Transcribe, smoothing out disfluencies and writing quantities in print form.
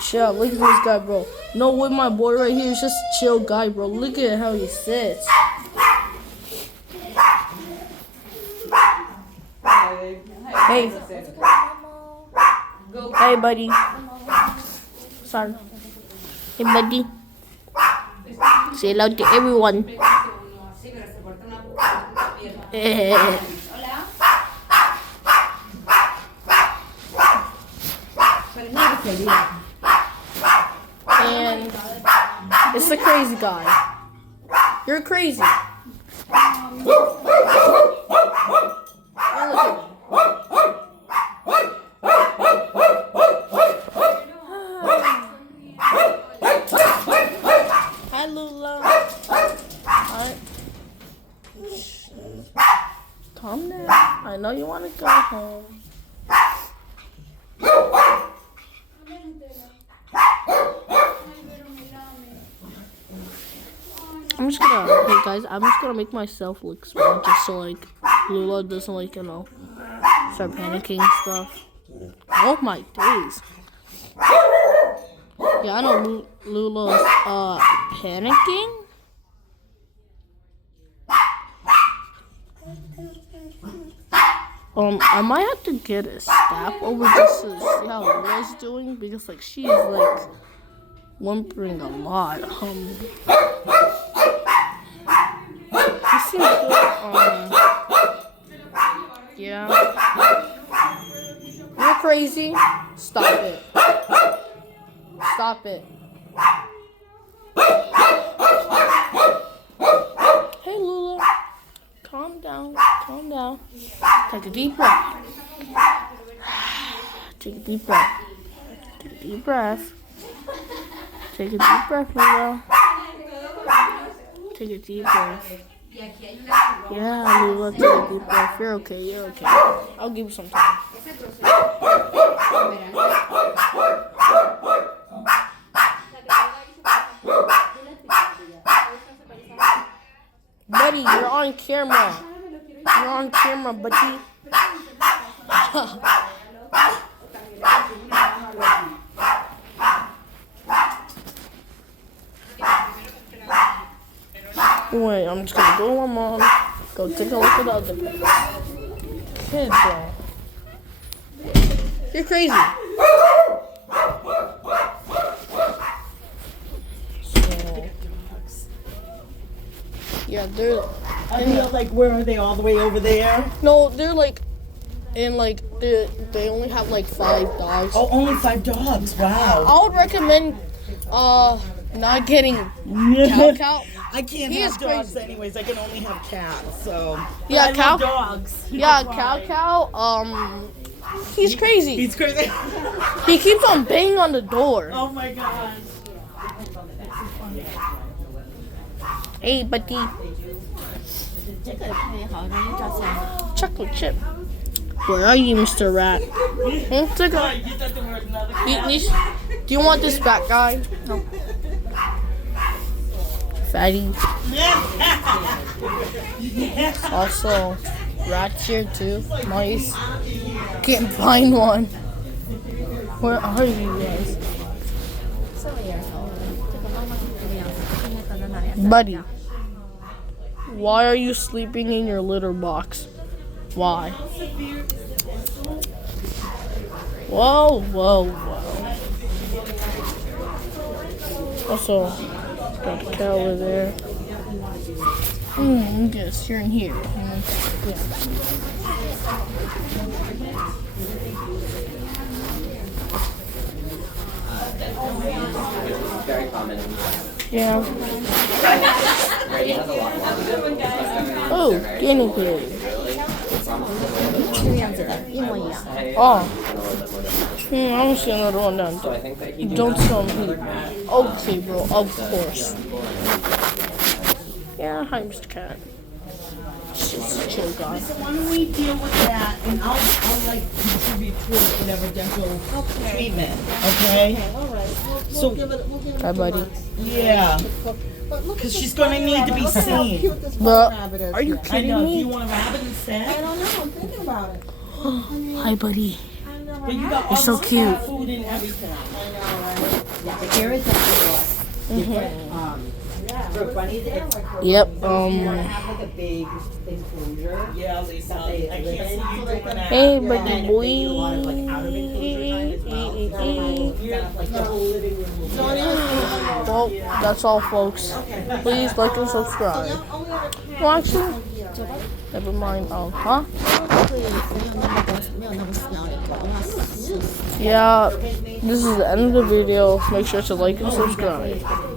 chill. Look at this guy, bro. No, with my boy right here is just a chill guy, bro. Look at how he sits. Hey. Hey, buddy. Sorry. Hey, buddy. Say hello to everyone. And it's the crazy guy. You're crazy. And look at him. Hi, Lula. Hi. Calm down. I know you want to go home. Hey guys, I'm just gonna make myself look small just so like Lula doesn't like, start panicking and stuff. Oh my days. Yeah, I know Lula's panicking. I might have to get a staff over just to see how Lula's doing because like she's like whimpering a lot. He seems good. Yeah. You're crazy. Stop it. Stop it. Hey, Lula. Calm down. Calm down. Take a deep breath. Take a deep breath. Take a deep breath. Take a deep breath, Lula. Take a deep breath. Yeah, Lula, take a deep breath. You're okay, you're okay. I'll give you some time. Buddy, you're on camera. You're on camera, buddy. Wait, I'm just gonna go with my mom. Go take a look at the other kids, bro. You're crazy. So, yeah, they're. Like, where are they? All the way over there? No, they're like, and like they only have like 5 dogs. Oh, only 5 dogs. Wow. I would recommend not getting Cow. I can't have dogs anyways. I can only have cats. So yeah, I Cow. love dogs. Yeah, Cow. He's crazy. He's crazy. He keeps on banging on the door. Oh my god. Hey, buddy. Chocolate chip. Where are you, Mr. Rat? Do you want this back, guy? No. Fatty. Also, rats here too. Mice. Can't find one. Where are you guys? Buddy, why are you sleeping in your litter box? Why? Whoa, whoa, whoa. Also, got a cow over there. Yes, you're in here. Yeah. Very common. Yeah. Oh, guinea pig. Oh. I'm just gonna run down. Don't tell me. Okay, bro. Of course. Yeah, hi, Mr. Cat. Just a chill guy. So why don't we deal with that, and I'll like contribute towards whatever dental treatment. Okay. All right. So- We'll give it Hi, buddy. Yeah. But look, Because she's gonna need to be look at how seen. cute this But rabbit is. are you I kidding know. Do me? you want a rabbit I instead? don't know. I'm thinking about it. Hi, buddy. I know. But you got all You're so this cute. food and everything. Yeah, the here is different. For bunnies, it's Yep. you want to have like a big enclosure. Yeah, Lisa. That they I live can't in. see you doing that. Hey, And buddy then boy. they do a lot of like out of enclosure time as well. So kind of like the whole living room will be. Well, that's all, folks. Please like and subscribe. Well, actually, never mind. Huh? Yeah, this is the end of the video. Make sure to like and subscribe.